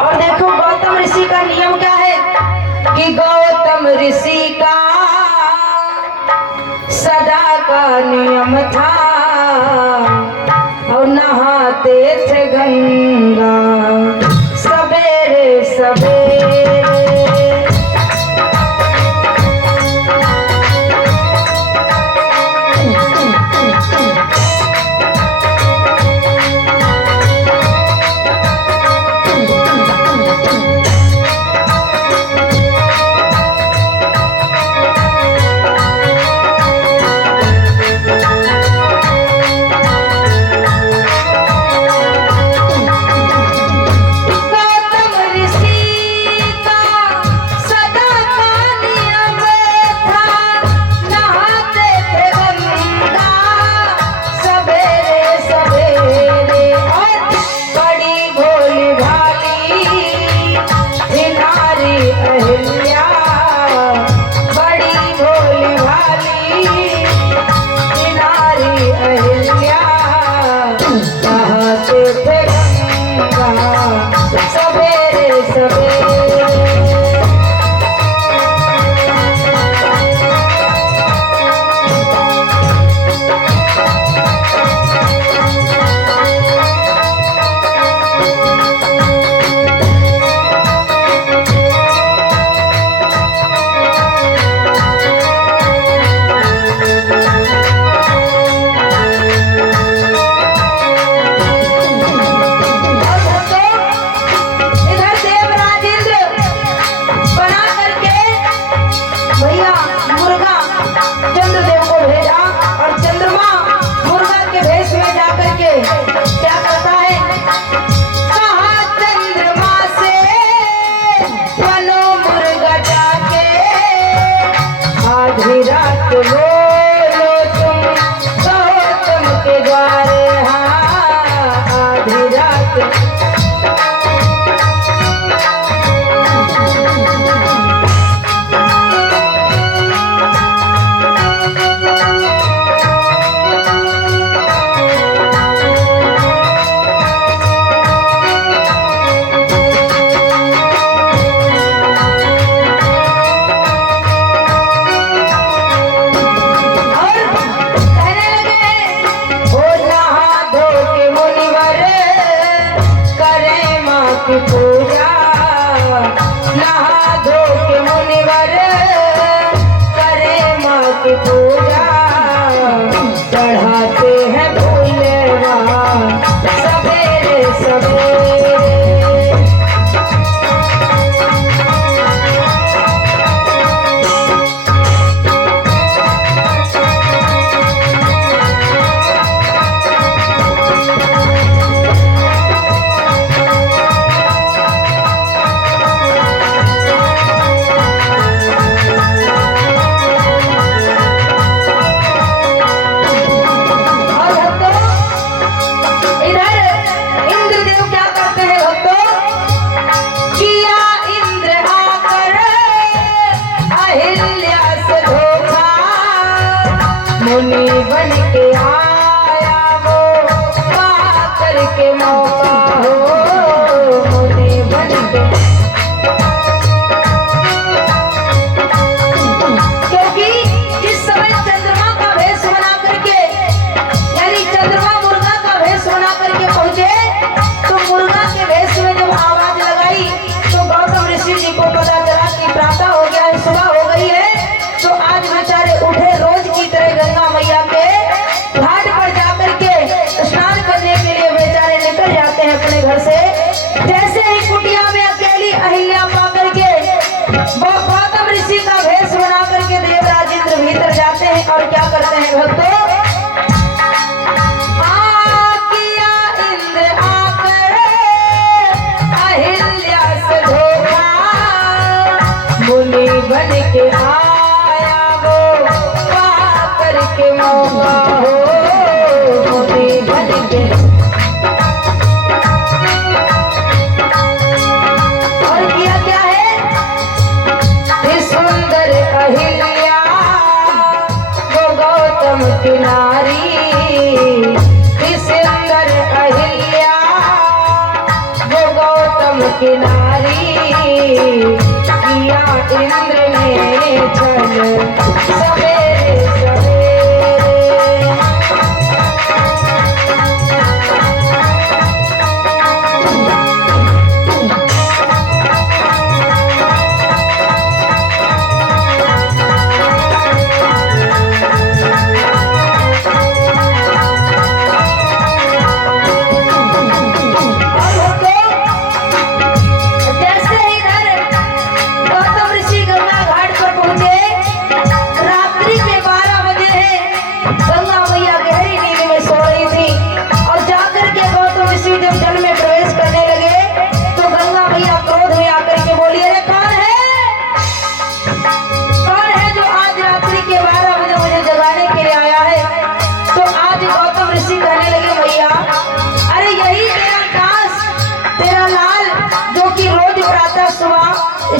और देखो गौतम ऋषि का नियम क्या है कि गौतम ऋषि का सदा का नियम था और नहाते थे गंगा सवेरे सवेरे। पूजा नहा धो के मुनिवर करे माँ की पूजा चढ़ाते हैं फूलेवा सवेरे सवेरे। मुनि बन के आया वो पाकर के मौका हो मुनि बन के, क्योंकि जिस समय चंद्रमा का भेष बना करके यानी चंद्रमा मुर्गा का भेष बना करके पहुंचे तो मुर्गा के भेष में जब आवाज लगाई तो गौतम ऋषि जी को पता चला कि प्रातः हो गया है, सुबह हो गई है। तो आज बेचारे उठे रोज की तरह गंगा मैया के घाट पर जाकर के स्नान करने के लिए बेचारे निकल जाते हैं अपने घर से। जैसे ही कुटिया में अकेली अहिल्या पा करके गौतम ऋषि का भेष बना करके देवराज इंद्र भीतर जाते हैं और क्या करते हैं भक्तों, इंद्र आकर अहिल्या से धोखा मुनि बन के आया वो पाकर के मौका हो मुनि बन के। राम की नारी किया इंद्र ने छल सवेरे सवेरे।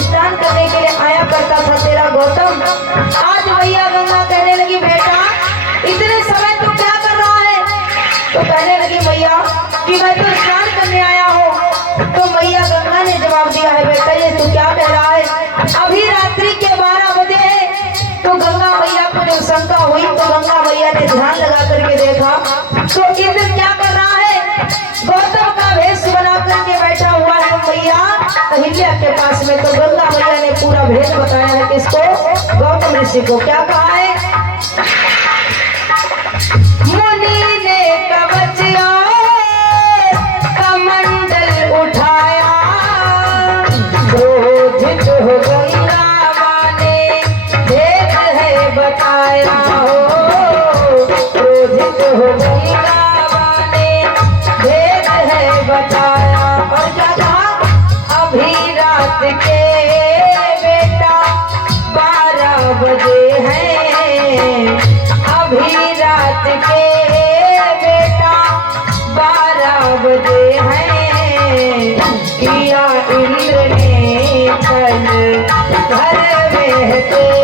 स्नान करने के लिए आया करता था तेरा गौतम। आज भैया गंगा कहने लगी बेटा इतने समय तू क्या कर रहा है? तो कहने लगी भैया कि मैं तो स्नान करने आया हूँ। तो मैया गंगा ने जवाब दिया है बेटा ये तू क्या कह रहा है? अभी रात्रि के 12 बजे है। तो गंगा मैया को जब शंका हुई तो गंगा मैया ने ध्यान लगा करके देखा तो इंद्र क्या कर रहा है? गौतम का भेष बना करके बैठा हुआ है मैया अहिल्या के पास में। तो गंगा मैया ने पूरा भेद बताया है किसको? गौतम ऋषि को। क्या कहा है? मुनि ने कवच कमंडल उठाया क्रोधित हो गंगा माँ ने भेद है बताया हो। क्रोधित हो गंगा माँ ने भेद है बताया। और क्या कहा? अभी रात के बेटा 12 बजे हैं। अभी रात के बेटा 12 बजे हैं। किया इंद्र ने छल घर में तेरे।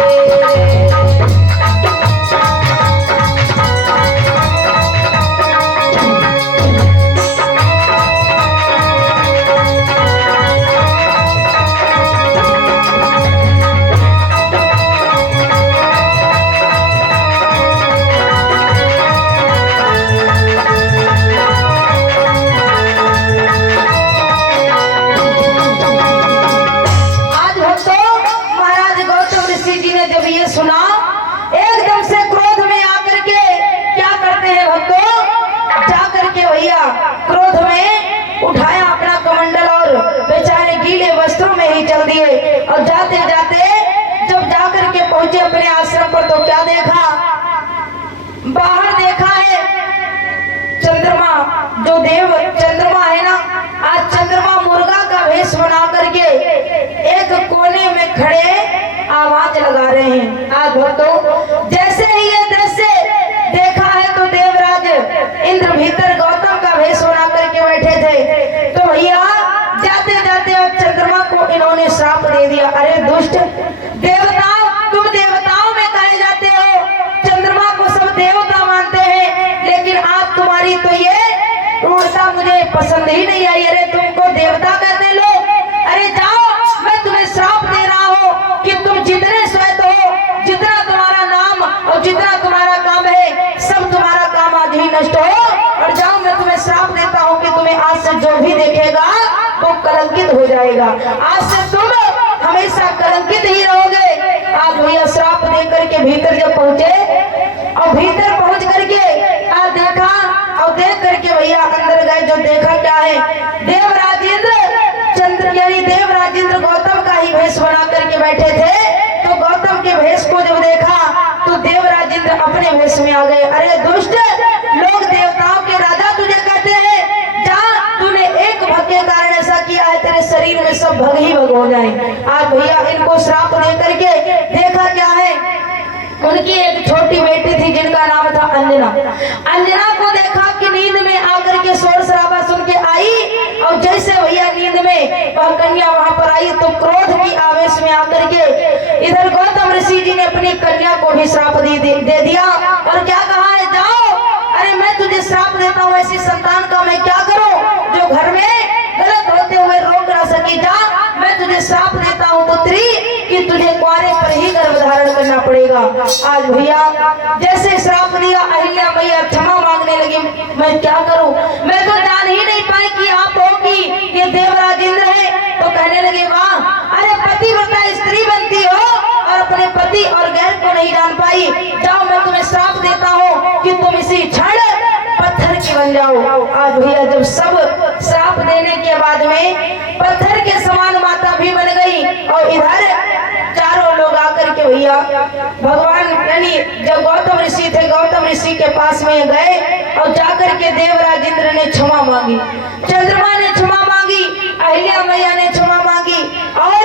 सुना एकदम से क्रोध में आकर के क्या करते हैं भक्तों? जाकर के भैया क्रोध में उठाया अपना कमंडल और बेचारे गीले वस्त्रों में ही चल दिए। और जाते जाते जब जाकर के पहुंचे अपने आश्रम पर तो क्या देखा? बाहर देखा है चंद्रमा, जो देव चंद्रमा है ना, आज चंद्रमा मुर्गा का भेष बना करके एक कोने में खड़े आवाज लगा रहे हैं। आज भक्तों जैसे ही ये दृश्य देखा है तो देवराज इंद्र भीतर गौतम का भेष बना करके बैठे थे। तो भैया जाते जाते अब चंद्रमा को इन्होंने श्राप दे दिया। अरे दुष्ट देवता, तुम देवताओं में कहे जाते हो, चंद्रमा को सब देवता मानते हैं, लेकिन आज तुम्हारी तो ये क्रूरता मुझे पसंद ही नहीं आई। अरे तुमको देवता कहते लोग? अरे जाओ, मैं तुम्हें श्राप दे रहा हूँ कि तुम जितने श्वेत हो, जितना तुम्हारा नाम और जितना तुम्हारा काम है, सब तुम्हारा काम आज ही नष्ट हो। और जाओ, मैं तुम्हें श्राप देता हूँ कि तुम्हें आज से जो भी देखेगा वो कलंकित हो जाएगा। आज से तुम हमेशा कलंकित ही रहोगे। आज भैया श्राप दे करके भीतर जब पहुंचे और भीतर पहुंच करके आज देखा और देख करके भैया अंदर गए, जो देखा क्या है? देवराजेंद्र चंद्र यानी देवराजेंद्र गौतम का ही भेष बना करके बैठे थे। तो गौतम के भेष को जब देखा तो देवराजेंद्र अपने भेष में आ गए। अरे दुष्ट लोग देवताओं के राजा तुझे कहते हैं, जा तूने एक भग के कारण ऐसा किया है, तेरे शरीर में सब भग ही भग हो जाए। आज भैया इनको श्राप दे करके देखा क्या है? उनकी एक छोटी बेटी थी जिनका नाम था अंजना। अंजना को देखा कि नींद में आकर के शोर शराबा सुन के आई और जैसे भैया नींद में वह कन्या वहां पर आई तो क्रोध की आवेश में आकर के इधर गौतम ऋषि जी ने अपनी कन्या को भी श्राप दे दिया। और क्या कहा है? जाओ, अरे मैं तुझे श्राप देता हूँ, ऐसी संतान का मैं क्या करूँ जो घर में गलत होते हुए रोक रहा जाएगा। आज भैया जैसे श्राप दिया, अहिल्या मैया क्षमा मांगने लगी, मैं क्या करूं, मैं तो जान ही नहीं पाई कि आप हो कि ये देवराज इंद्र है। तो कहने लगे वाह, अरे पतिव्रता स्त्री बनती हो और अपने पति और गैर को नहीं जान पाई। जाओ मैं तुम्हें श्राप देता हूँ कि तुम इसी क्षण पत्थर की बन जाओ। आज भैया जब सब श्राप देने के बाद में पत्थर के समान माता भी बन गई और इधर चारों लोग आकर के भैया भगवान यानी जब गौतम ऋषि थे, गौतम ऋषि के पास में गए और जाकर के देवराज इंद्र ने क्षमा मांगी, चंद्रमा ने क्षमा मांगी, अहिल्या मैया ने क्षमा मांगी और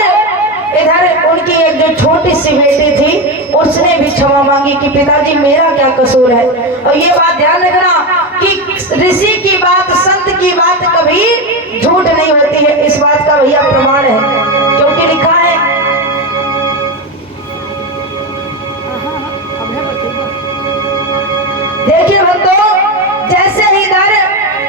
इधर उनकी एक जो छोटी सी बेटी थी उसने भी क्षमा मांगी कि पिताजी मेरा क्या कसूर है। और ये बात ध्यान रखना कि ऋषि की बात, संत की बात कभी झूठ नहीं होती है, इस बात का भैया प्रमाण है, क्योंकि लिखा है देखिए भक्तों, जैसे ही इधर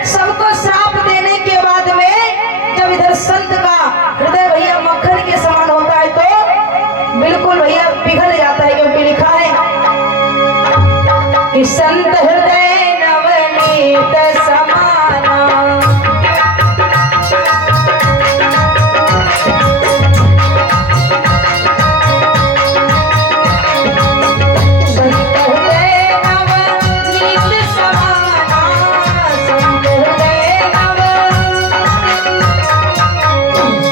सबको श्राप देने के बाद में जब इधर संत का हृदय भैया मक्खन के समान होता है तो बिल्कुल भैया पिघल जाता है, क्योंकि लिखा है कि संत